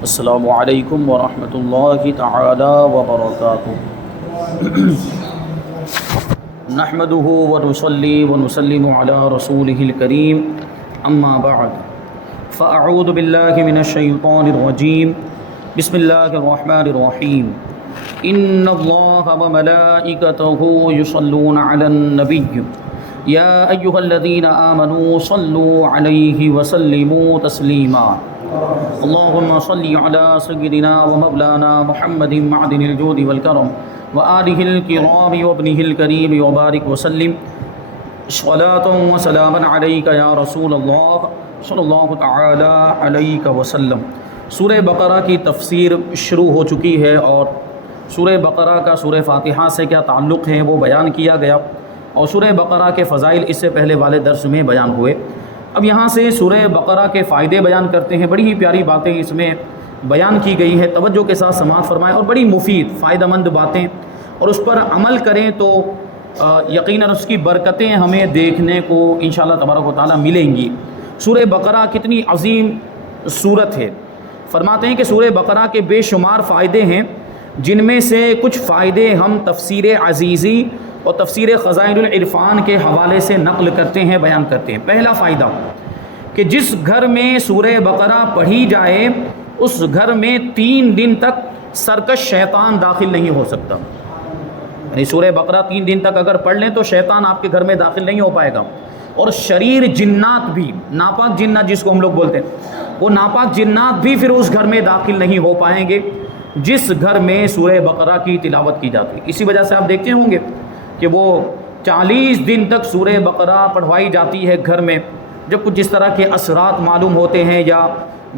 السلام علیکم ورحمۃ اللہ تعالی وبرکاتہ۔ نحمده ونصلی ونسلم علی رسولہ الکریم، اما بعد فاعوذ باللہ من الشیطان الرجیم، بسم اللہ الرحمن الرحیم۔ ان اللہ وملائکتہ یصلون علی النبی یا ایھا الذین آمنوا صلوا علیہ وسلموا تسلیما۔ اللهم صل على سيدنا ومولانا محمد معدن الجود والكرم وآله الكرام وابنه الكريم وبارك وسلم صلاة وسلاما عليك يا رسول الله صلی اللہ تعالی علیہ وسلم۔ سورہ بقرہ کی تفسیر شروع ہو چکی ہے اور سورہ بقرہ کا سورہ فاتحہ سے کیا تعلق ہے وہ بیان کیا گیا، اور سورہ بقرہ کے فضائل اس سے پہلے والے درس میں بیان ہوئے۔ اب یہاں سے سورہ بقرہ کے فائدے بیان کرتے ہیں، بڑی ہی پیاری باتیں اس میں بیان کی گئی ہے، توجہ کے ساتھ سماعت فرمائیں، اور بڑی مفید فائدہ مند باتیں، اور اس پر عمل کریں تو یقیناً اس کی برکتیں ہمیں دیکھنے کو انشاءاللہ تبارک و تعالیٰ ملیں گی۔ سورہ بقرہ کتنی عظیم سورت ہے۔ فرماتے ہیں کہ سورہ بقرہ کے بے شمار فائدے ہیں، جن میں سے کچھ فائدے ہم تفسیر عزیزی اور تفسیر خزائن العرفان کے حوالے سے نقل کرتے ہیں، بیان کرتے ہیں۔ پہلا فائدہ کہ جس گھر میں سورہ بقرہ پڑھی جائے اس گھر میں 3 دن تک سرکش شیطان داخل نہیں ہو سکتا۔ یعنی سورہ بقرہ 3 دن تک اگر پڑھ لیں تو شیطان آپ کے گھر میں داخل نہیں ہو پائے گا، اور شریر جنات بھی، ناپاک جنات جس کو ہم لوگ بولتے ہیں، وہ ناپاک جنات بھی پھر اس گھر میں داخل نہیں ہو پائیں گے جس گھر میں سورہ بقرہ کی تلاوت کی جاتی ہے۔ اسی وجہ سے آپ دیکھتے ہوں گے کہ وہ 40 دن تک سورہ بقرہ پڑھوائی جاتی ہے گھر میں، جب کچھ اس طرح کے اثرات معلوم ہوتے ہیں یا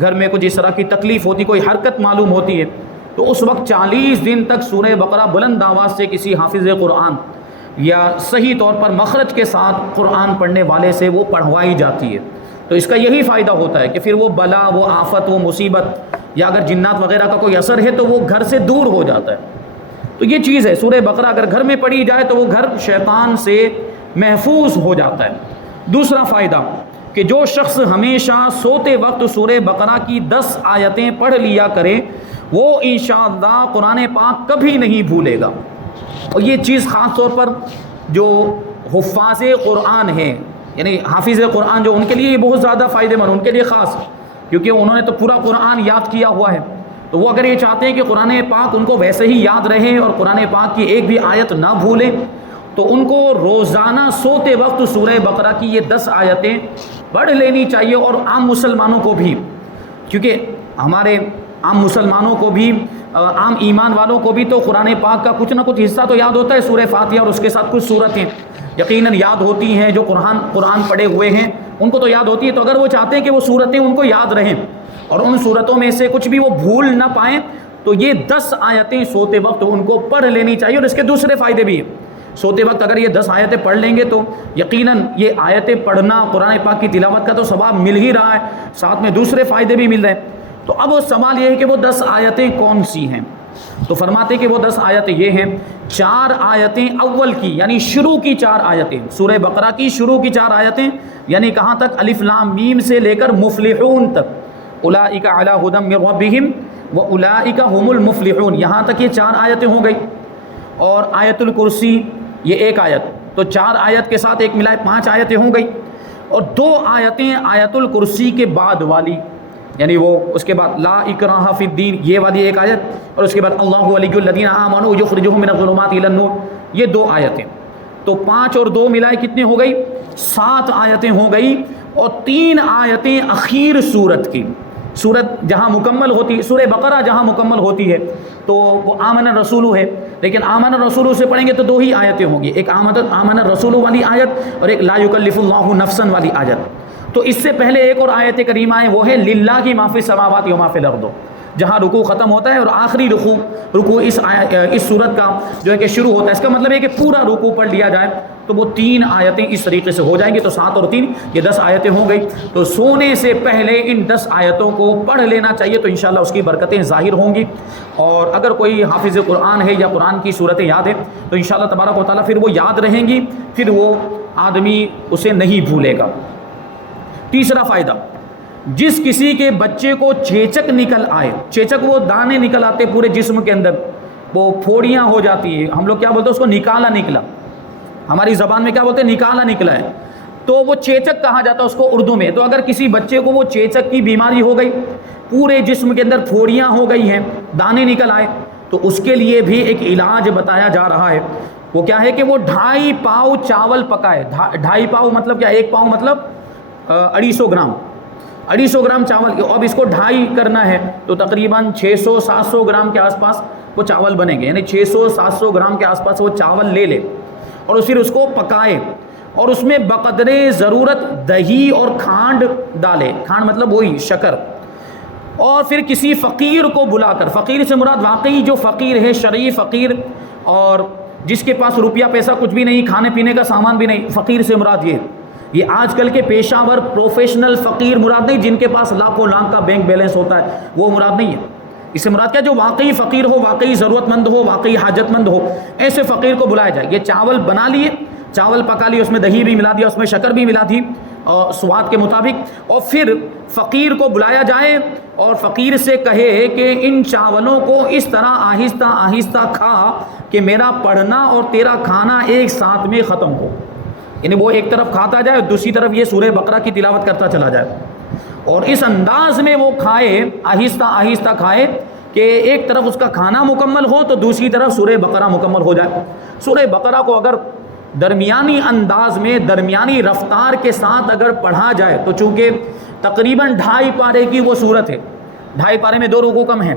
گھر میں کچھ اس طرح کی تکلیف ہوتی، کوئی حرکت معلوم ہوتی ہے، تو اس وقت 40 دن تک سورہ بقرہ بلند آواز سے کسی حافظ قرآن یا صحیح طور پر مخرج کے ساتھ قرآن پڑھنے والے سے وہ پڑھوائی جاتی ہے۔ تو اس کا یہی فائدہ ہوتا ہے کہ پھر وہ بلا، وہ آفت، وہ مصیبت یا اگر جنات وغیرہ کا کوئی اثر ہے تو وہ گھر سے دور ہو جاتا ہے۔ تو یہ چیز ہے، سورہ بقرہ اگر گھر میں پڑھی جائے تو وہ گھر شیطان سے محفوظ ہو جاتا ہے۔ دوسرا فائدہ کہ جو شخص ہمیشہ سوتے وقت سورہ بقرہ کی 10 آیتیں پڑھ لیا کرے وہ انشاءاللہ قرآن پاک کبھی نہیں بھولے گا۔ اور یہ چیز خاص طور پر جو حفاظ قرآن ہیں، یعنی حافظ قرآن جو، ان کے لیے یہ بہت زیادہ فائدہ مند، ان کے لیے خاص، کیونکہ انہوں نے تو پورا قرآن یاد کیا ہوا ہے، تو وہ اگر یہ چاہتے ہیں کہ قرآن پاک ان کو ویسے ہی یاد رہے اور قرآن پاک کی ایک بھی آیت نہ بھولیں، تو ان کو روزانہ سوتے وقت سورہ بقرہ کی یہ 10 آیتیں پڑھ لینی چاہیے، اور عام مسلمانوں کو بھی، کیونکہ ہمارے عام مسلمانوں کو بھی، عام ایمان والوں کو بھی تو قرآن پاک کا کچھ نہ کچھ حصہ تو یاد ہوتا ہے، سورہ فاتحہ اور اس کے ساتھ کچھ سورتیں یقیناً یاد ہوتی ہیں، جو قرآن پڑھے ہوئے ہیں ان کو تو یاد ہوتی ہے، تو اگر وہ چاہتے ہیں کہ وہ سورتیں ان کو یاد رہیں اور ان صورتوں میں سے کچھ بھی وہ بھول نہ پائیں، تو یہ 10 آیتیں سوتے وقت ان کو پڑھ لینی چاہیے۔ اور اس کے دوسرے فائدے بھی ہیں، سوتے وقت اگر یہ 10 آیتیں پڑھ لیں گے تو یقیناً یہ آیتیں پڑھنا، قرآن پاک کی تلاوت کا تو ثواب مل ہی رہا ہے، ساتھ میں دوسرے فائدے بھی مل رہے ہیں۔ تو اب سوال یہ ہے کہ وہ 10 آیتیں کون سی ہیں؟ تو فرماتے کہ وہ 10 آیتیں یہ ہیں، 4 آیتیں اول کی، یعنی شروع کی 4 آیتیں، سورہ بقرہ کی شروع کی 4 آیتیں، یعنی کہاں تک؟ الف لام میم سے لے کر مفلحون تک، اولئک علی ھدی من ربہم واولئک ھم المفلحون، یہاں تک یہ 4 آیتیں ہو گئی۔ اور آیت الکرسی یہ 1 آیت، تو 4 آیت کے ساتھ ایک ملائے 5 آیتیں ہو گئی، اور 2 آیتیں آیت الکرسی کے بعد والی، یعنی وہ اس کے بعد لا اکراہ فی الدین یہ والی 1 آیت، اور اس کے بعد اللہ ولی الذین آمنوا یخرجہم من الظلمات الی النور، یہ 2 آیتیں، تو 5 اور 2 ملائے کتنی ہو گئی؟ 7 آیتیں ہو گئی، اور 3 آیتیں اخیر سورت کی، سورت جہاں مکمل ہوتی، سورہ بقرہ جہاں مکمل ہوتی ہے تو وہ آمن الرسول ہے، لیکن آمن الرسول سے پڑھیں گے تو 2 ہی آیتیں ہوں گی، ایک آمن الرسول والی آیت اور ایک لا یکلف اللہ نفسا والی آیت۔ تو اس سے پہلے ایک اور آیت کریمہ ہے، وہ ہے للہ کی ما فی السماوات و ما فی الارض، جہاں رکوع ختم ہوتا ہے اور آخری رکوع اس سورت کا جو ہے کہ شروع ہوتا ہے۔ اس کا مطلب ہے کہ پورا رکوع پڑھ لیا جائے تو وہ 3 آیتیں اس طریقے سے ہو جائیں گی، تو 7 اور 3 یہ 10 آیتیں ہو گئی۔ تو سونے سے پہلے ان 10 آیتوں کو پڑھ لینا چاہیے، تو انشاءاللہ اس کی برکتیں ظاہر ہوں گی، اور اگر کوئی حافظ قرآن ہے یا قرآن کی صورتیں یاد ہیں تو انشاءاللہ تبارک و تعالیٰ پھر وہ یاد رہیں گی، پھر وہ آدمی اسے نہیں بھولے گا۔ تیسرا فائدہ جس کسی کے بچے کو چیچک نکل آئے، چیچک وہ دانے نکل آتے پورے جسم کے اندر، وہ پھوڑیاں ہو جاتی ہیں، ہم لوگ کیا بولتے ہیں اس کو نکالا نکلا، ہماری زبان میں کیا بولتے ہیں نکالا نکلا ہے، تو وہ چیچک کہا جاتا ہے اس کو اردو میں۔ تو اگر کسی بچے کو وہ چیچک کی بیماری ہو گئی، پورے جسم کے اندر پھوڑیاں ہو گئی ہیں، دانے نکل آئے، تو اس کے لیے بھی ایک علاج بتایا جا رہا ہے۔ وہ کیا ہے کہ وہ 2.5 پاؤ چاول پکائے، 2.5 پاؤ مطلب کیا، 1 پاؤ مطلب 250 گرام، 250 گرام چاول، اب اس کو 2.5 کرنا ہے تو تقریباً 600-700 گرام کے آس پاس وہ چاول بنے گے، یعنی 600-700 گرام کے آس پاس وہ چاول لے لے اور پھر اس کو پکائے، اور اس میں بقدر ضرورت دہی اور کھانڈ ڈالے، کھانڈ مطلب وہی شکر، اور پھر کسی فقیر کو بلا کر، فقیر سے مراد واقعی جو فقیر ہے، شرعی فقیر، اور جس کے پاس روپیہ پیسہ کچھ بھی نہیں، کھانے پینے کا سامان بھی نہیں، فقیر سے مراد یہ آج کل کے پیشہ ور پروفیشنل فقیر مراد نہیں، جن کے پاس لاکھوں لاکھ کا بینک بیلنس ہوتا ہے، وہ مراد نہیں ہے۔ اس سے مراد کیا، جو واقعی فقیر ہو، واقعی ضرورت مند ہو، واقعی حاجت مند ہو، ایسے فقیر کو بلایا جائے۔ یہ چاول بنا لیے، چاول پکا لیے، اس میں دہی بھی ملا دیا، اس میں شکر بھی ملا دی اور سواد کے مطابق، اور پھر فقیر کو بلایا جائے اور فقیر سے کہے کہ ان چاولوں کو اس طرح آہستہ آہستہ کھا کہ میرا پڑھنا اور تیرا کھانا ایک ساتھ میں ختم ہو، یعنی وہ ایک طرف کھاتا جائے اور دوسری طرف یہ سورہ بقرہ کی تلاوت کرتا چلا جائے، اور اس انداز میں وہ کھائے، آہستہ آہستہ کھائے کہ ایک طرف اس کا کھانا مکمل ہو تو دوسری طرف سورہ بقرہ مکمل ہو جائے۔ سورہ بقرہ کو اگر درمیانی انداز میں، درمیانی رفتار کے ساتھ اگر پڑھا جائے تو چونکہ تقریباً 2.5 پارے کی وہ سورت ہے، 2.5 پارے میں 2 رکوع کم ہیں،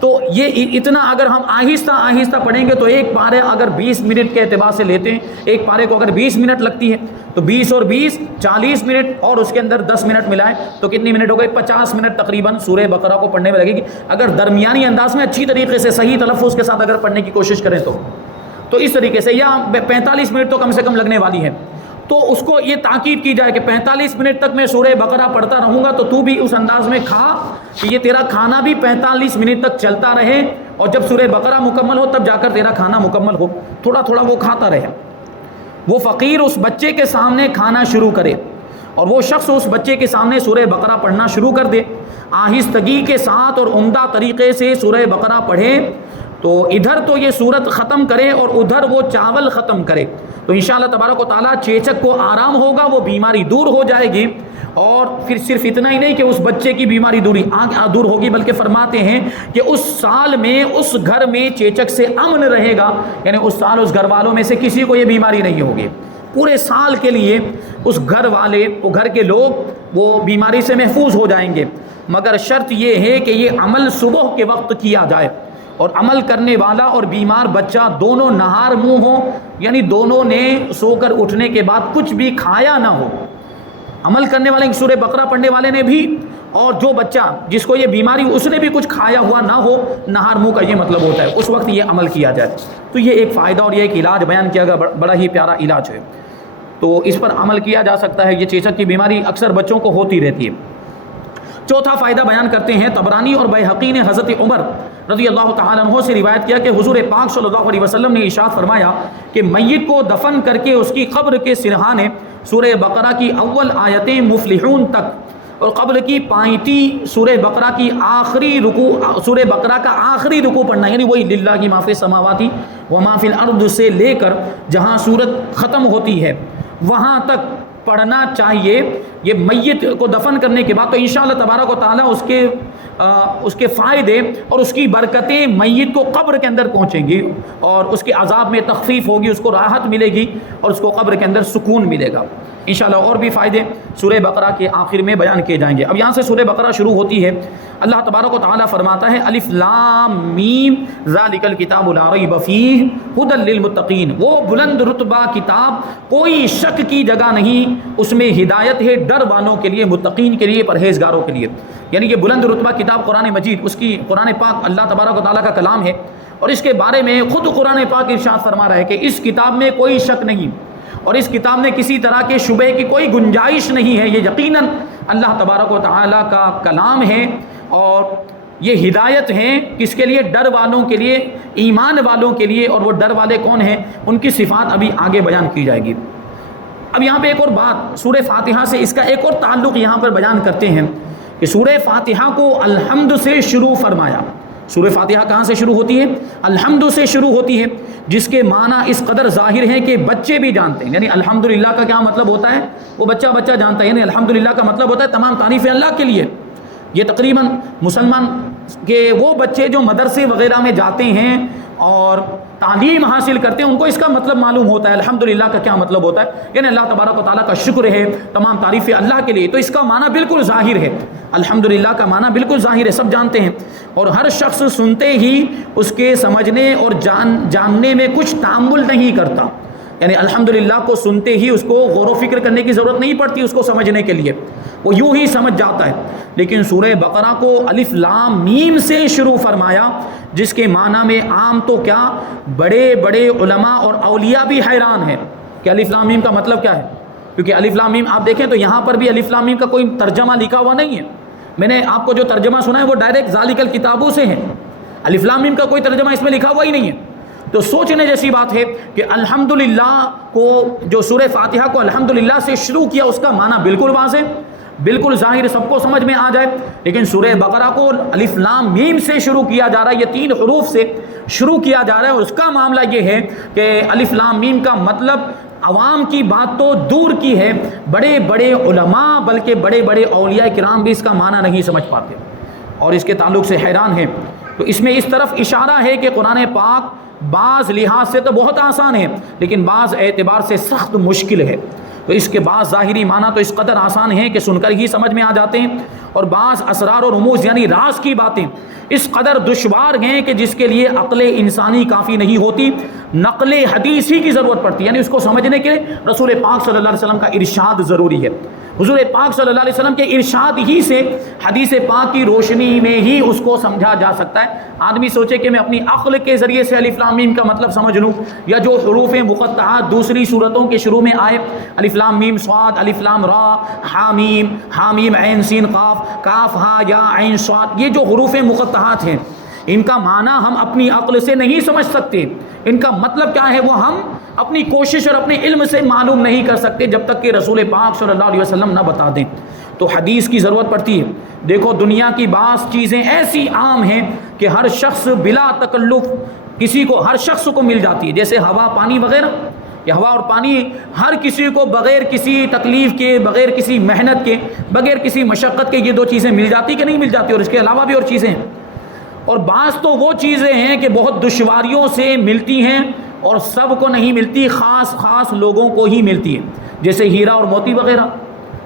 تو یہ اتنا اگر ہم آہستہ آہستہ پڑھیں گے تو ایک پارے اگر 20 منٹ کے اعتبار سے لیتے ہیں، ایک پارے کو اگر 20 منٹ لگتی ہے تو 20 اور 20 40 منٹ، اور اس کے اندر 10 منٹ ملائیں تو کتنی منٹ ہو گئے، 50 منٹ تقریباً سورہ بقرہ کو پڑھنے میں لگے گی، اگر درمیانی انداز میں اچھی طریقے سے صحیح تلفظ کے ساتھ اگر پڑھنے کی کوشش کریں تو اس طریقے سے، یا 45 منٹ تو کم سے کم لگنے والی ہے، تو اس کو یہ تاکید کی جائے کہ 45 منٹ تک میں سورہ بقرہ پڑھتا رہوں گا، تو تو بھی اس انداز میں کھا کہ یہ تیرا کھانا بھی 45 منٹ تک چلتا رہے، اور جب سورہ بقرہ مکمل ہو تب جا کر تیرا کھانا مکمل ہو، تھوڑا تھوڑا وہ کھاتا رہے۔ وہ فقیر اس بچے کے سامنے کھانا شروع کرے اور وہ شخص اس بچے کے سامنے سورہ بقرہ پڑھنا شروع کر دے، آہستگی کے ساتھ اور عمدہ طریقے سے سورہ بقرہ پڑھے، تو ادھر تو یہ سورت ختم کرے اور ادھر وہ چاول ختم کرے، تو انشاءاللہ تبارک و تعالیٰ چیچک کو آرام ہوگا، وہ بیماری دور ہو جائے گی، اور پھر صرف اتنا ہی نہیں کہ اس بچے کی بیماری دور ہوگی، بلکہ فرماتے ہیں کہ اس سال میں اس گھر میں چیچک سے امن رہے گا، یعنی اس سال اس گھر والوں میں سے کسی کو یہ بیماری نہیں ہوگی، پورے سال کے لیے اس گھر والے، وہ گھر کے لوگ وہ بیماری سے محفوظ ہو جائیں گے۔ مگر شرط یہ ہے کہ یہ عمل صبح کے وقت کیا جائے، اور عمل کرنے والا اور بیمار بچہ دونوں نہار منہ ہوں، یعنی دونوں نے سو کر اٹھنے کے بعد کچھ بھی کھایا نہ ہو، عمل کرنے والے سورہ بقرہ پڑھنے والے نے بھی، اور جو بچہ جس کو یہ بیماری اس نے بھی کچھ کھایا ہوا نہ ہو، نہار منہ کا یہ مطلب ہوتا ہے، اس وقت یہ عمل کیا جائے۔ تو یہ ایک فائدہ اور یہ ایک علاج بیان کیا گیا، بڑا ہی پیارا علاج ہے، تو اس پر عمل کیا جا سکتا ہے۔ یہ چیچک کی بیماری اکثر بچوں کو ہوتی رہتی ہے۔ چوتھا فائدہ بیان کرتے ہیں، طبرانی اور بیہقی نے حضرت عمر رضی اللہ تعالیٰ عنہ سے روایت کیا کہ حضور پاک صلی اللہ علیہ وسلم نے ارشاد فرمایا کہ میت کو دفن کر کے اس کی قبر کے سرہانے سورہ بقرہ کی اول آیتیں مفلحون تک اور قبر کی پائنتی سورہ بقرہ کی آخری رکوع، سورہ بقرہ کا آخری رکوع پڑھنا، یعنی وہی للہ ما فی السماوات و ما فی الارض سے لے کر جہاں سورت ختم ہوتی ہے وہاں تک پڑھنا چاہیے، یہ میت کو دفن کرنے کے بعد، تو انشاءاللہ تبارک و تعالیٰ اس کے فائدے اور اس کی برکتیں میت کو قبر کے اندر پہنچیں گی، اور اس کے عذاب میں تخفیف ہوگی، اس کو راحت ملے گی، اور اس کو قبر کے اندر سکون ملے گا انشاءاللہ۔ اور بھی فائدے سورہ بقرہ کے آخر میں بیان کیے جائیں گے۔ اب یہاں سے سورہ بقرہ شروع ہوتی ہے، اللہ تبارک و تعالیٰ فرماتا ہے الف لام میم ذالک الکتاب لا ریب فیہ ھدی للمتقین، وہ بلند رتبہ کتاب، کوئی شک کی جگہ نہیں، اس میں ہدایت ہے ڈر والوں کے لیے، متقین کے لیے، پرہیزگاروں کے لیے۔ یعنی یہ بلند رتبہ کتاب قرآن مجید، اس کی قرآن پاک اللہ تبارک و تعالیٰ کا کلام ہے، اور اس کے بارے میں خود قرآن پاک ارشاد فرما رہا ہے کہ اس کتاب میں کوئی شک نہیں، اور اس کتاب میں کسی طرح کے شبہ کی کوئی گنجائش نہیں ہے، یہ یقیناً اللہ تبارک و تعالیٰ کا کلام ہے، اور یہ ہدایت ہیں کس کے لیے؟ ڈر والوں کے لیے، ایمان والوں کے لیے، اور وہ ڈر والے کون ہیں؟ ان کی صفات ابھی آگے بیان کی جائے گی۔ اب یہاں پہ ایک اور بات سورہ فاتحہ سے اس کا ایک اور تعلق یہاں پر بیان کرتے ہیں کہ سورہ فاتحہ کو الحمد سے شروع فرمایا. سورہ فاتحہ کہاں سے شروع ہوتی ہے؟ الحمد سے شروع ہوتی ہے، جس کے معنی اس قدر ظاہر ہیں کہ بچے بھی جانتے ہیں. یعنی الحمدللہ کا کیا مطلب ہوتا ہے؟ وہ بچہ جانتا ہے. یعنی الحمدللہ کا مطلب ہوتا ہے تمام تعریفیں اللہ کے لیے. یہ تقریباً مسلمان کے وہ بچے جو مدرسے وغیرہ میں جاتے ہیں اور تعلیم حاصل کرتے ہیں ان کو اس کا مطلب معلوم ہوتا ہے الحمدللہ کا کیا مطلب ہوتا ہے. یعنی اللہ تبارک و تعالیٰ کا شکر ہے، تمام تعریفیں اللہ کے لیے. تو اس کا معنی بالکل ظاہر ہے، الحمدللہ کا معنی بالکل ظاہر ہے، سب جانتے ہیں. اور ہر شخص سنتے ہی اس کے سمجھنے اور جاننے میں کچھ تعامل نہیں کرتا. یعنی الحمدللہ کو سنتے ہی اس کو غور و فکر کرنے کی ضرورت نہیں پڑتی اس کو سمجھنے کے لیے، وہ یوں ہی سمجھ جاتا ہے. لیکن سورہ بقرہ کو الف لام میم سے شروع فرمایا، جس کے معنی میں عام تو کیا بڑے بڑے علماء اور اولیاء بھی حیران ہیں کہ الف لام میم کا مطلب کیا ہے. کیونکہ الف لام میم آپ دیکھیں تو یہاں پر بھی الف لام میم کا کوئی ترجمہ لکھا ہوا نہیں ہے. میں نے آپ کو جو ترجمہ سنا ہے وہ ڈائریکٹ ذالک الکتابوں سے ہے. الف لام میم کا کوئی ترجمہ اس میں لکھا ہوا ہی نہیں ہے. تو سوچنے جیسی بات ہے کہ الحمدللہ کو جو سورہ فاتحہ کو الحمدللہ سے شروع کیا اس کا معنی بالکل واضح، بالکل ظاہر، سب کو سمجھ میں آ جائے. لیکن سورہ بقرہ کو الف لام میم سے شروع کیا جا رہا ہے، یہ 3 حروف سے شروع کیا جا رہا ہے. اور اس کا معاملہ یہ ہے کہ الف لام میم کا مطلب عوام کی بات تو دور کی ہے، بڑے بڑے علماء بلکہ بڑے بڑے اولیاء کرام بھی اس کا معنی نہیں سمجھ پاتے اور اس کے تعلق سے حیران ہیں. تو اس میں اس طرف اشارہ ہے کہ قرآن پاک بعض لحاظ سے تو بہت آسان ہے لیکن بعض اعتبار سے سخت مشکل ہے. تو اس کے بعض ظاہری معنی تو اس قدر آسان ہیں کہ سن کر ہی سمجھ میں آ جاتے ہیں، اور بعض اسرار اور رموز یعنی راز کی باتیں اس قدر دشوار ہیں کہ جس کے لیے عقل انسانی کافی نہیں ہوتی، نقل حدیث ہی کی ضرورت پڑتی ہے. یعنی اس کو سمجھنے کے لیے رسول پاک صلی اللہ علیہ وسلم کا ارشاد ضروری ہے. حضور پاک صلی اللہ علیہ وسلم کے ارشاد ہی سے حدیث پاک کی روشنی میں ہی اس کو سمجھا جا سکتا ہے. آدمی سوچے کہ میں اپنی عقل کے ذریعے سے الف لام میم کا مطلب سمجھ لوں، یا جو حروف مقطعات دوسری صورتوں کے شروع میں آئے الف لام میم صاد، الف لام را، حامیم، حامیم عین سین قاف، کاف ہا یا عین صاد، یہ جو حروف مقطعات ہیں ان کا معنی ہم اپنی عقل سے نہیں سمجھ سکتے. ان کا مطلب کیا ہے وہ ہم اپنی کوشش اور اپنے علم سے معلوم نہیں کر سکتے جب تک کہ رسول پاک صلی اللہ علیہ وسلم نہ بتا دیں. تو حدیث کی ضرورت پڑتی ہے. دیکھو دنیا کی بعض چیزیں ایسی عام ہیں کہ ہر شخص بلا تکلف ہر شخص کو مل جاتی ہے، جیسے ہوا، پانی وغیرہ. یہ ہوا اور پانی ہر کسی کو بغیر کسی تکلیف کے، بغیر کسی محنت کے، بغیر کسی مشقت کے یہ 2 چیزیں مل جاتی کہ نہیں مل جاتی. اور اس کے علاوہ بھی اور چیزیں ہیں. اور بعض تو وہ چیزیں ہیں کہ بہت دشواریوں سے ملتی ہیں اور سب کو نہیں ملتی، خاص خاص لوگوں کو ہی ملتی ہے، جیسے ہیرا اور موتی وغیرہ.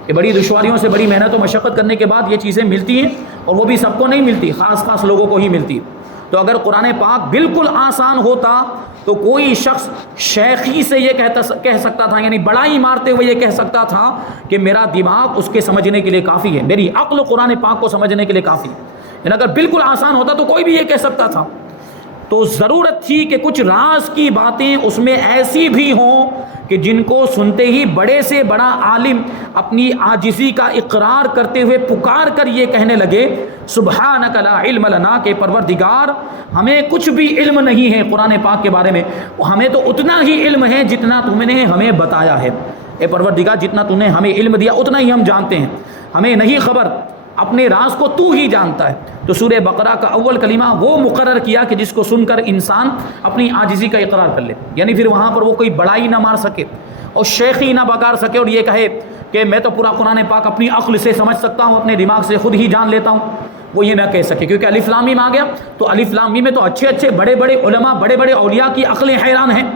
کہ بڑی دشواریوں سے، بڑی محنت و مشقت کرنے کے بعد یہ چیزیں ملتی ہیں اور وہ بھی سب کو نہیں ملتی، خاص خاص لوگوں کو ہی ملتی ہے. تو اگر قرآن پاک بالکل آسان ہوتا تو کوئی شخص شیخی سے یہ کہہ سکتا تھا، یعنی بڑائی مارتے ہوئے یہ کہہ سکتا تھا کہ میرا دماغ اس کے سمجھنے کے لیے کافی ہے، میری عقل قرآن پاک کو سمجھنے کے لیے کافی ہے. یعنی اگر بالکل آسان ہوتا تو کوئی بھی یہ کہہ سکتا تھا. تو ضرورت تھی کہ کچھ راز کی باتیں اس میں ایسی بھی ہوں کہ جن کو سنتے ہی بڑے سے بڑا عالم اپنی عاجزی کا اقرار کرتے ہوئے پکار کر یہ کہنے لگے سبحانک لا علم لنا، کہ پروردگار ہمیں کچھ بھی علم نہیں ہے قرآن پاک کے بارے میں، ہمیں تو اتنا ہی علم ہے جتنا تم نے ہمیں بتایا ہے. اے پروردگار جتنا تم نے ہمیں علم دیا اتنا ہی ہم جانتے ہیں، ہمیں نہیں خبر، اپنے راز کو تو ہی جانتا ہے. تو سورہ بقرہ کا اول کلمہ وہ مقرر کیا کہ جس کو سن کر انسان اپنی عاجزی کا اقرار کر لے. یعنی پھر وہاں پر وہ کوئی بڑائی نہ مار سکے اور شیخی نہ بکار سکے اور یہ کہے کہ میں تو پورا قرآن پاک اپنی عقل سے سمجھ سکتا ہوں، اپنے دماغ سے خود ہی جان لیتا ہوں. وہ یہ نہ کہہ سکے، کیونکہ الف لام میم آ گیا تو الف لام میم میں تو اچھے اچھے بڑے بڑے علماء، بڑے بڑے اولیاء کی عقلیں حیران ہیں.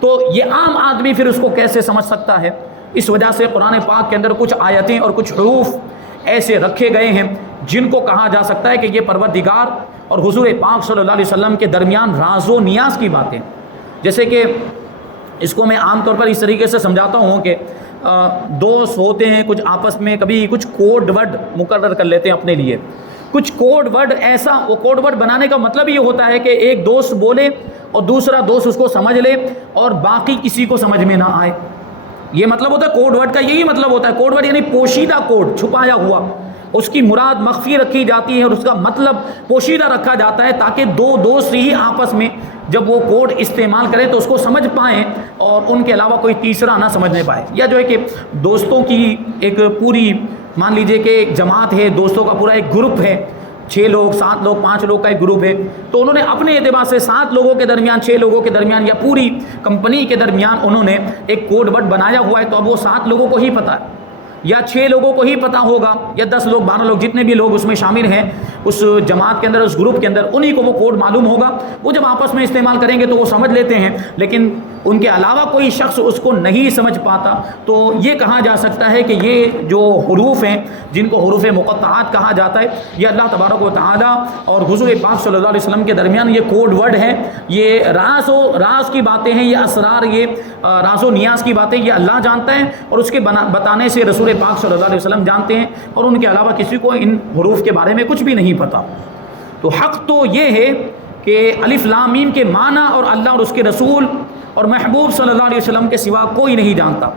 تو یہ عام آدمی پھر اس کو کیسے سمجھ سکتا ہے؟ اس وجہ سے قرآن پاک کے اندر کچھ آیتیں اور کچھ حروف ایسے رکھے گئے ہیں جن کو کہا جا سکتا ہے کہ یہ پروردگار اور حضور پاک صلی اللہ علیہ وسلم کے درمیان راز و نیاز کی باتیں. جیسے کہ اس کو میں عام طور پر اس طریقے سے سمجھاتا ہوں کہ دوست ہوتے ہیں کچھ آپس میں کبھی کچھ کوڈ ورڈ مقرر کر لیتے ہیں اپنے لیے. کچھ کوڈ ورڈ ایسا، وہ کوڈ ورڈ بنانے کا مطلب یہ ہوتا ہے کہ ایک دوست بولے اور دوسرا دوست اس کو سمجھ لے اور باقی کسی کو سمجھ میں نہ آئے. یہ مطلب ہوتا ہے کوڈ ورڈ کا، یہی مطلب ہوتا ہے. کوڈ ورڈ یعنی پوشیدہ کوڈ، چھپایا ہوا. اس کی مراد مخفی رکھی جاتی ہے اور اس کا مطلب پوشیدہ رکھا جاتا ہے تاکہ دو دوست ہی آپس میں جب وہ کوڈ استعمال کریں تو اس کو سمجھ پائیں اور ان کے علاوہ کوئی تیسرا نہ سمجھنے پائے. یا جو ہے کہ دوستوں کی ایک پوری مان لیجئے کہ ایک جماعت ہے, دوستوں کا پورا ایک گروپ ہے, 6 لوگ 7 لوگ 5 لوگ کا ایک گروپ ہے, تو انہوں نے اپنے اعتبار سے 7 لوگوں کے درمیان 6 لوگوں کے درمیان یا پوری کمپنی کے درمیان انہوں نے ایک کوڈ ورڈ بنایا ہوا ہے. تو اب وہ 7 لوگوں کو ہی پتہ ہے یا 6 لوگوں کو ہی پتہ ہوگا یا 10 لوگ 12 لوگ جتنے بھی لوگ اس میں شامل ہیں اس جماعت کے اندر اس گروپ کے اندر, انہی کو وہ کوڈ معلوم ہوگا. وہ جب آپس میں استعمال کریں گے تو وہ سمجھ لیتے ہیں, لیکن ان کے علاوہ کوئی شخص اس کو نہیں سمجھ پاتا. تو یہ کہا جا سکتا ہے کہ یہ جو حروف ہیں جن کو حروف مقطعات کہا جاتا ہے, یہ اللہ تبارک و تعالیٰ اور حضور پاک صلی اللہ علیہ وسلم کے درمیان یہ کوڈ ورڈ ہے. یہ راز کی باتیں ہیں, یہ اسرار, یہ راز و نیاز کی باتیں یہ اللہ جانتا ہے اور اس کے بتانے سے رسول پاک صلی اللہ علیہ وسلم جانتے ہیں, اور ان کے علاوہ کسی کو ان حروف کے بارے میں کچھ بھی نہیں پتہ. تو حق تو یہ ہے کہ الف لام میم کے معنی اور اللہ اور اس کے رسول اور محبوب صلی اللہ علیہ وسلم کے سوا کوئی نہیں جانتا.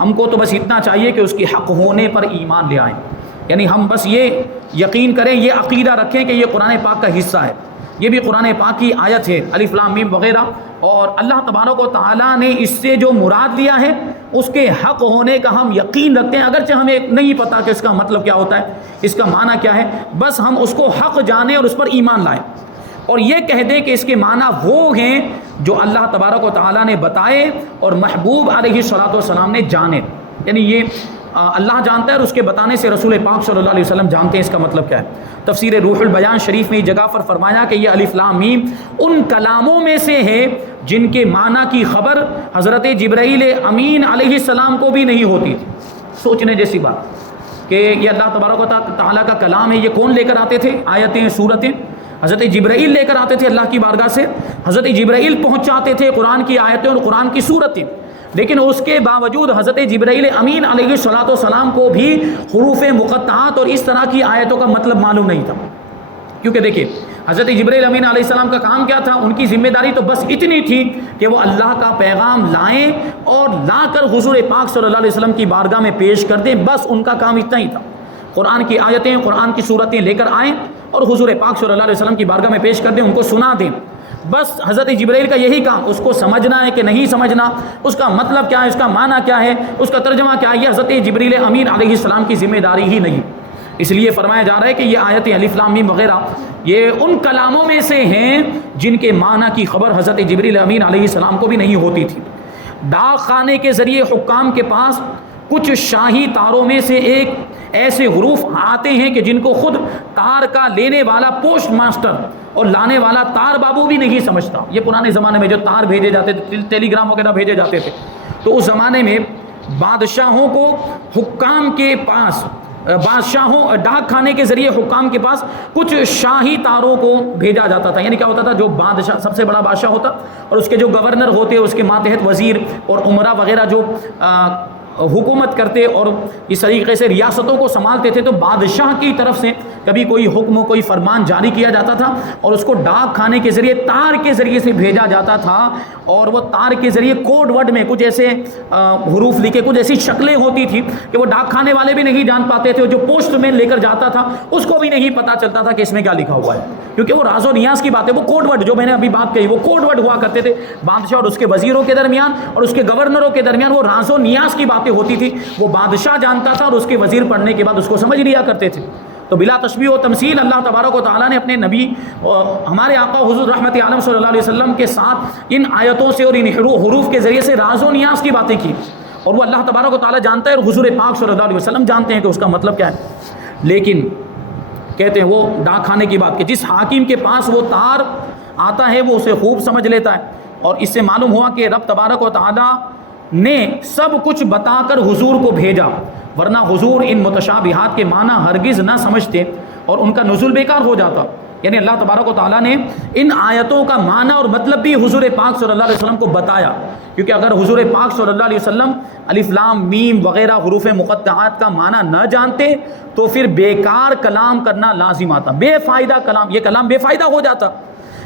ہم کو تو بس اتنا چاہیے کہ اس کی حق ہونے پر ایمان لے آئیں, یعنی ہم بس یہ یقین کریں, یہ عقیدہ رکھیں کہ یہ قرآن پاک کا حصہ ہے, یہ بھی قرآن پاک کی آیت ہے الف لام میم وغیرہ, اور اللہ تبارک و تعالیٰ نے اس سے جو مراد لیا ہے اس کے حق ہونے کا ہم یقین رکھتے ہیں, اگرچہ ہمیں نہیں پتہ کہ اس کا مطلب کیا ہوتا ہے, اس کا معنی کیا ہے, بس ہم اس کو حق جانیں اور اس پر ایمان لائیں اور یہ کہہ دیں کہ اس کے معنی وہ ہیں جو اللہ تبارک و تعالیٰ نے بتائے اور محبوب علیہ الصلوۃ والسلام نے جانے. یعنی یہ اللہ جانتا ہے اور اس کے بتانے سے رسول پاک صلی اللہ علیہ وسلم جانتے ہیں اس کا مطلب کیا ہے. تفسیر روح البیان شریف میں جگہ پر فرمایا کہ یہ الف لام میم ان کلاموں میں سے ہے جن کے معنی کی خبر حضرت جبرائیل امین علیہ السلام کو بھی نہیں ہوتی تھی. سوچنے جیسی بات کہ یہ اللہ تبارک و تعالیٰ کا کلام ہے, یہ کون لے کر آتے تھے؟ آیتیں, سورتیں حضرت جبرائیل لے کر آتے تھے اللہ کی بارگاہ سے, حضرت جبرائیل پہنچاتے تھے قرآن کی آیتیں اور قرآن کی سورتیں, لیکن اس کے باوجود حضرت جبرائیل امین علیہ الصلوۃ والسلام کو بھی حروف مقطعات اور اس طرح کی آیتوں کا مطلب معلوم نہیں تھا. کیونکہ دیکھیں حضرت جبرائیل امین علیہ السلام کا کام کیا تھا, ان کی ذمہ داری تو بس اتنی تھی کہ وہ اللہ کا پیغام لائیں اور لا کر حضور پاک صلی اللہ علیہ وسلم کی بارگاہ میں پیش کر دیں, بس ان کا کام اتنا ہی تھا. قرآن کی آیتیں قرآن کی صورتیں لے کر آئیں اور حضور پاک صلی اللہ علیہ وسلم کی بارگاہ میں پیش کر دیں, ان کو سنا دیں. بس حضرت جبرائیل کا یہی کام, اس کو سمجھنا ہے کہ نہیں سمجھنا, اس کا مطلب کیا ہے, اس کا معنی کیا ہے, اس کا ترجمہ کیا ہے, یہ حضرت جبرائیل امین علیہ السلام کی ذمہ داری ہی نہیں. اس لیے فرمایا جا رہا ہے کہ یہ آیتیں الف لام میم وغیرہ یہ ان کلاموں میں سے ہیں جن کے معنی کی خبر حضرت جبرائیل امین علیہ السلام کو بھی نہیں ہوتی تھی. ڈاک خانے کے ذریعے حکام کے پاس کچھ شاہی تاروں میں سے ایک ایسے حروف آتے ہیں کہ جن کو خود تار کا لینے والا پوسٹ ماسٹر اور لانے والا تار بابو بھی نہیں سمجھتا. یہ پرانے زمانے میں جو تار بھیجے جاتے تھے, ٹیلی گرام وغیرہ بھیجے جاتے تھے, تو اس زمانے میں بادشاہوں کو حکام کے پاس, بادشاہوں ڈاک خانے کے ذریعے حکام کے پاس کچھ شاہی تاروں کو بھیجا جاتا تھا. یعنی کیا ہوتا تھا, جو بادشاہ سب سے بڑا بادشاہ ہوتا اور اس کے جو گورنر ہوتے, اس کے ماتحت وزیر اور عمرہ وغیرہ جو حکومت کرتے اور اس طریقے سے ریاستوں کو سنبھالتے تھے, تو بادشاہ کی طرف سے کبھی کوئی حکم کوئی فرمان جاری کیا جاتا تھا اور اس کو ڈاک خانے کے ذریعے تار کے ذریعے سے بھیجا جاتا تھا, اور وہ تار کے ذریعے کوڈ ورڈ میں کچھ ایسے حروف لکھے, کچھ ایسی شکلیں ہوتی تھی کہ وہ ڈاک خانے والے بھی نہیں جان پاتے تھے, اور جو پوسٹ مین لے کر جاتا تھا اس کو بھی نہیں پتا چلتا تھا کہ اس میں کیا لکھا ہوا ہے, کیونکہ وہ راز و نیاز کی بات ہے. وہ کوڈ ورڈ جو میں نے ابھی بات کہی وہ کوڈ ورڈ ہوا کرتے تھے بادشاہ اور اس کے وزیروں کے درمیان اور اس کے گورنروں کے درمیان, وہ راز و نیاز کی باتیں ہوتی تھی, وہ بادشاہ جانتا تھا اور اس کے وزیر پڑھنے کے بعد اس کو سمجھ لیا کرتے تھے. تو بلا تشبیہ و تمثیل اللہ تبارک و تعالیٰ نے اپنے نبی ہمارے آقا حضور رحمت عالم صلی اللہ علیہ وسلم کے ساتھ ان آیتوں سے اور ان حروف کے ذریعے سے راز و نیاز کی باتیں کی, اور وہ اللہ تبارک و تعالیٰ جانتا ہے اور حضور پاک صلی اللہ علیہ وسلم جانتے ہیں کہ اس کا مطلب کیا ہے. لیکن کہتے ہیں وہ ڈاک خانے کی بات کہ جس حاکم کے پاس وہ تار آتا ہے وہ اسے خوب سمجھ لیتا ہے, اور اس سے معلوم ہوا کہ رب تبارک و تعالیٰ نے سب کچھ بتا کر حضور کو بھیجا, ورنہ حضور ان متشابہات کے معنی ہرگز نہ سمجھتے اور ان کا نزول بیکار ہو جاتا. یعنی اللہ تبارک و تعالیٰ نے ان آیتوں کا معنی اور مطلب بھی حضور پاک صلی اللہ علیہ وسلم کو بتایا, کیونکہ اگر حضور پاک صلی اللہ علیہ وسلم الف لام میم وغیرہ حروف مقطعات کا معنی نہ جانتے تو پھر بیکار کلام کرنا لازم آتا, بے فائدہ کلام, یہ کلام بے فائدہ ہو جاتا.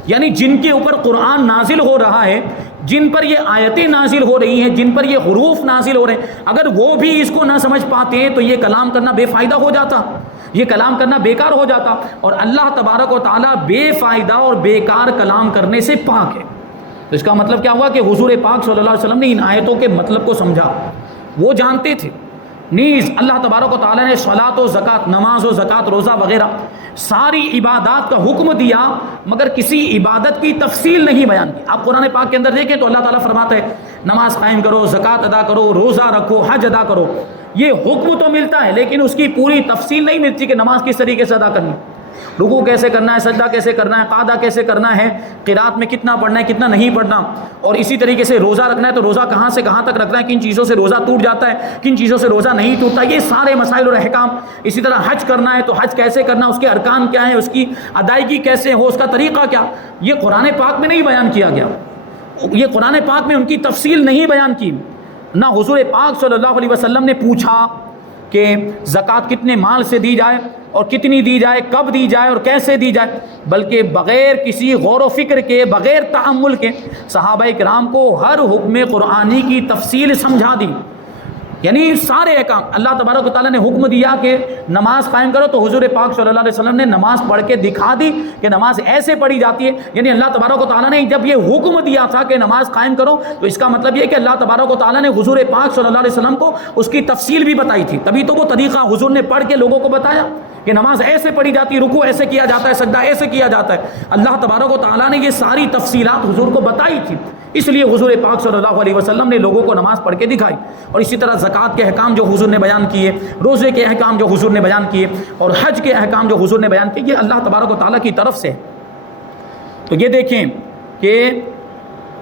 یعنی جن کے اوپر قرآن نازل ہو رہا ہے, جن پر یہ آیتیں نازل ہو رہی ہیں, جن پر یہ حروف نازل ہو رہے ہیں, اگر وہ بھی اس کو نہ سمجھ پاتے تو یہ کلام کرنا بے فائدہ ہو جاتا. یہ کلام کرنا بیکار ہو جاتا، اور اللہ تبارک و تعالیٰ بے فائدہ اور بیکار کلام کرنے سے پاک ہے۔ تو اس کا مطلب کیا ہوا کہ حضور پاک صلی اللہ علیہ وسلم نے ان آیتوں کے مطلب کو سمجھا، وہ جانتے تھے۔ نیز اللہ تبارک و تعالیٰ نے صلاۃ و زکوٰۃ، نماز و زکوٰۃ، روزہ وغیرہ ساری عبادات کا حکم دیا، مگر کسی عبادت کی تفصیل نہیں بیان کی۔ آپ قرآن پاک کے اندر دیکھیں تو اللہ تعالیٰ فرماتا ہے نماز قائم کرو، زکوٰۃ ادا کرو، روزہ رکھو، حج ادا کرو۔ یہ حکم تو ملتا ہے لیکن اس کی پوری تفصیل نہیں ملتی کہ نماز کس طریقے سے ادا کرنی، رکوع کیسے کرنا ہے، سجدہ کیسے کرنا ہے، قعدہ کیسے کرنا ہے، قرات میں کتنا پڑھنا ہے کتنا نہیں پڑھنا، اور اسی طریقے سے روزہ رکھنا ہے تو روزہ کہاں سے کہاں تک رکھنا ہے، کن چیزوں سے روزہ ٹوٹ جاتا ہے، کن چیزوں سے روزہ نہیں ٹوٹتا، یہ سارے مسائل اور احکام۔ اسی طرح حج کرنا ہے تو حج کیسے کرنا، اس کے ارکان کیا ہیں، اس کی ادائیگی کیسے ہو، اس کا طریقہ کیا، یہ قرآن پاک میں نہیں بیان کیا گیا، یہ قرآن پاک میں ان کی تفصیل نہیں بیان کی۔ نہ حضور پاک صلی اللہ علیہ وسلم نے پوچھا کہ زکوٰۃ کتنے مال سے دی جائے اور کتنی دی جائے، کب دی جائے اور کیسے دی جائے، بلکہ بغیر کسی غور و فکر کے، بغیر تأمل کے صحابہ کرام کو ہر حکم قرآنی کی تفصیل سمجھا دی۔ یعنی سارے احکام اللہ تبارک و تعالیٰ نے حکم دیا کہ نماز قائم کرو تو حضور پاک صلی اللہ علیہ وسلم نے نماز پڑھ کے دکھا دی کہ نماز ایسے پڑھی جاتی ہے۔ یعنی اللہ تبارک و تعالیٰ نے جب یہ حکم دیا تھا کہ نماز قائم کرو تو اس کا مطلب یہ کہ اللہ تبارک و تعالیٰ نے حضور پاک صلی اللہ علیہ وسلم کو اس کی تفصیل بھی بتائی تھی، تبھی تو وہ طریقہ حضور نے پڑھ کے لوگوں کو بتایا کہ نماز ایسے پڑھی جاتی ہے، رکوع ایسے کیا جاتا ہے، سجدہ ایسے کیا جاتا ہے۔ اللہ تبارک و تعالیٰ نے یہ ساری تفصیلات حضور کو بتائی تھی، اس لیے حضور پاک صلی اللہ علیہ وسلم نے لوگوں کو نماز پڑھ کے دکھائی۔ اور اسی طرح زکوٰۃ کے احکام جو حضور نے بیان کیے، روزے کے احکام جو حضور نے بیان کیے، اور حج کے احکام جو حضور نے بیان کیے، یہ اللہ تبارک و تعالیٰ کی طرف سے۔ تو یہ دیکھیں کہ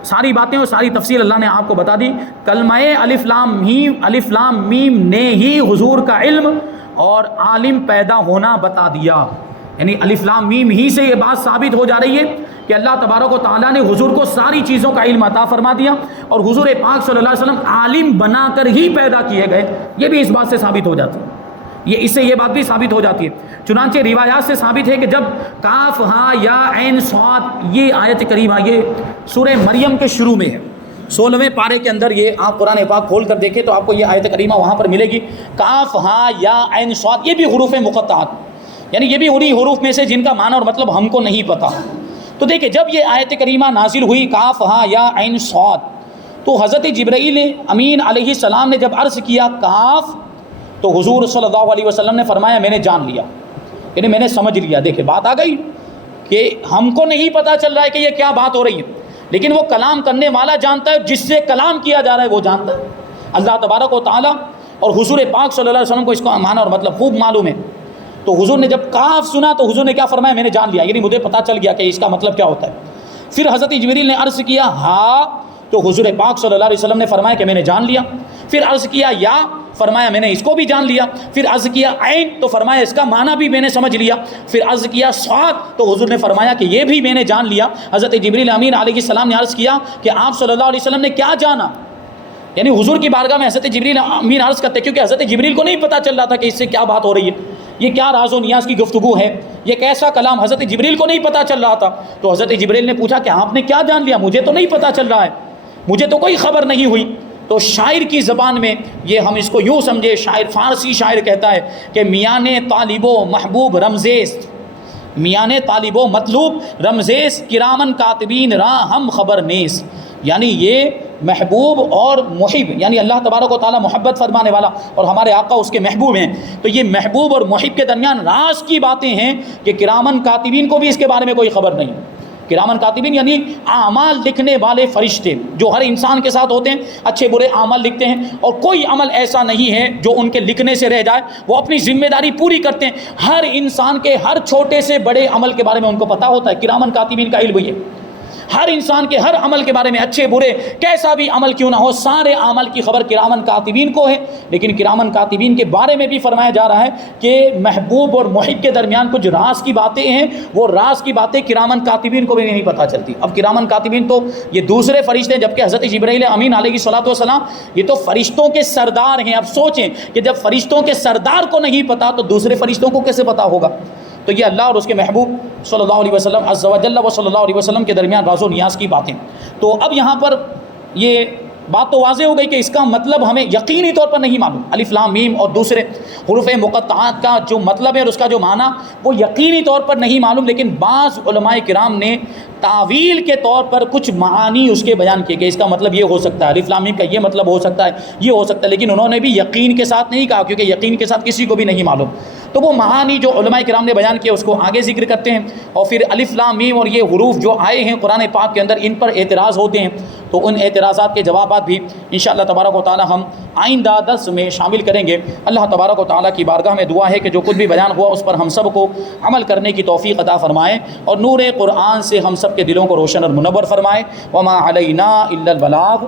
ساری باتیں اور ساری تفصیل اللہ نے آپ کو بتا دی۔ کلمہ الف لام میم نے ہی حضور کا علم اور عالم پیدا ہونا بتا دیا۔ یعنی الف لام میم ہی سے یہ بات ثابت ہو جا رہی ہے کہ اللہ تبارک و تعالیٰ نے حضور کو ساری چیزوں کا علم عطا فرما دیا، اور حضور پاک صلی اللہ علیہ وسلم عالم بنا کر ہی پیدا کیے گئے، یہ بھی اس بات سے ثابت ہو جاتی ہے، اس سے یہ بات بھی ثابت ہو جاتی ہے۔ چنانچہ روایات سے ثابت ہے کہ جب کاف ہا یا عین صاد، یہ آیت کریمہ یہ سورہ مریم کے شروع میں ہے، 16ویں پارے کے اندر، یہ آپ قرآن پاک کھول کر دیکھیں تو آپ کو یہ آیت کریمہ وہاں پر ملے گی۔ کاف ہا یا عین صاد، یہ بھی حروف مقطعات، یعنی یہ بھی انہی حروف میں سے جن کا معنی اور مطلب ہم کو نہیں پتا۔ تو دیکھیں جب یہ آیت کریمہ نازل ہوئی کاف ہا یا عین صاد، تو حضرت جبرائیل امین علیہ السلام نے جب عرض کیا کاف، تو حضور صلی اللہ علیہ وسلم نے فرمایا میں نے جان لیا، یعنی میں نے سمجھ لیا۔ دیکھیں بات آ گئی کہ ہم کو نہیں پتا چل رہا ہے کہ یہ کیا بات ہو رہی ہے، لیکن وہ کلام کرنے والا جانتا ہے، جس سے کلام کیا جا رہا ہے وہ جانتا ہے، اللہ تبارک و تعالیٰ۔ اور حضور پاک صلی اللہ علیہ وسلم کو اس کا معنی اور مطلب خوب معلوم ہے۔ تو حضور نے جب کاف سنا تو حضور نے کیا فرمایا، میں نے جان لیا، یعنی مجھے پتا چل گیا کہ اس کا مطلب کیا ہوتا ہے۔ پھر حضرت جبریل نے عرض کیا ہا، تو حضور پاک صلی اللہ علیہ وسلم نے فرمایا کہ میں نے جان لیا۔ پھر عرض کیا یا، فرمایا میں نے اس کو بھی جان لیا۔ پھر عرض کیا عین، تو فرمایا اس کا معنی بھی میں نے سمجھ لیا۔ پھر عرض کیا صاد، تو حضور نے فرمایا کہ یہ بھی میں نے جان لیا۔ حضرت جبریل امین علیہ السلام نے عرض کیا کہ آپ صلی اللہ علیہ وسلم نے کیا جانا، یعنی حضور کی بارگاہ میں حضرت جبریل امین عرض کرتے، کیونکہ حضرت جبریل کو نہیں پتا چل رہا تھا کہ اس سے کیا بات ہو رہی ہے، یہ کیا راز و نیاز کی گفتگو ہے، یہ کیسا کلام، حضرت جبریل کو نہیں پتا چل رہا تھا۔ تو حضرت جبریل نے پوچھا کہ آپ نے کیا جان لیا، مجھے تو نہیں پتا چل رہا ہے، مجھے تو کوئی خبر نہیں ہوئی۔ تو شاعر کی زبان میں یہ ہم اس کو یوں سمجھے، شاعر فارسی شاعر کہتا ہے کہ میان طالب و محبوب رمزیز، میان طالب و مطلوب رمزیز، کرامن کاتبین را ہم خبر نیز، یعنی یہ محبوب اور محب، یعنی اللہ تبارک و تعالیٰ محبت فرمانے والا اور ہمارے آقا اس کے محبوب ہیں، تو یہ محبوب اور محب کے درمیان راز کی باتیں ہیں کہ کرامن کاتبین کو بھی اس کے بارے میں کوئی خبر نہیں۔ کرامن کاتبین یعنی اعمال لکھنے والے فرشتے جو ہر انسان کے ساتھ ہوتے ہیں، اچھے برے اعمال لکھتے ہیں، اور کوئی عمل ایسا نہیں ہے جو ان کے لکھنے سے رہ جائے، وہ اپنی ذمہ داری پوری کرتے ہیں، ہر انسان کے ہر چھوٹے سے بڑے عمل کے بارے میں ان کو پتہ ہوتا ہے۔ کرامن کاتبین کا علم یہ ہر انسان کے ہر عمل کے بارے میں، اچھے برے کیسا بھی عمل کیوں نہ ہو، سارے عمل کی خبر کرامن کاتبین کو ہے۔ لیکن کرامن کاتبین کے بارے میں بھی فرمایا جا رہا ہے کہ محبوب اور محب کے درمیان کچھ راز کی باتیں ہیں، وہ راز کی باتیں کرامن کاتبین کو بھی نہیں پتہ چلتی۔ اب کرامن کاتبین تو یہ دوسرے فرشتے، جبکہ حضرت جبرائیل امین علیہ الصلوۃ والسلام یہ تو فرشتوں کے سردار ہیں۔ اب سوچیں کہ جب فرشتوں کے سردار کو نہیں پتا تو دوسرے فرشتوں کو کیسے پتا ہوگا؟ تو یہ اللہ اور اس کے محبوب صلی اللہ علیہ وسلم عز و جل و صلی اللہ علیہ وسلم کے درمیان راز و نیاز کی باتیں۔ تو اب یہاں پر یہ بات تو واضح ہو گئی کہ اس کا مطلب ہمیں یقینی طور پر نہیں معلوم. الف لام میم اور دوسرے حروف مقطعات کا جو مطلب ہے اور اس کا جو معنی وہ یقینی طور پر نہیں معلوم، لیکن بعض علماء کرام نے تعویل کے طور پر کچھ معانی اس کے بیان کیے کہ اس کا مطلب یہ ہو سکتا ہے، الف لام میم کا یہ مطلب ہو سکتا ہے، یہ ہو سکتا ہے، لیکن انہوں نے بھی یقین کے ساتھ نہیں کہا، کیونکہ یقین کے ساتھ کسی کو بھی نہیں معلوم. تو وہ معانی جو علماء کرام نے بیان کیے اس کو آگے ذکر کرتے ہیں. اور پھر الف لام میم اور یہ حروف جو آئے ہیں قرآن پاک کے اندر، ان پر اعتراض ہوتے ہیں، تو ان اعتراضات کے جوابات بھی انشاءاللہ تبارک و تعالی ہم آئندہ درس میں شامل کریں گے. اللہ تبارک و تعالی کی بارگاہ میں دعا ہے کہ جو کچھ بھی بیان ہوا اس پر ہم سب کو عمل کرنے کی توفیق عطا فرمائے اور نور قرآن سے ہم سب کے دلوں کو روشن اور منور فرمائے. وما علینا الا البلاغ.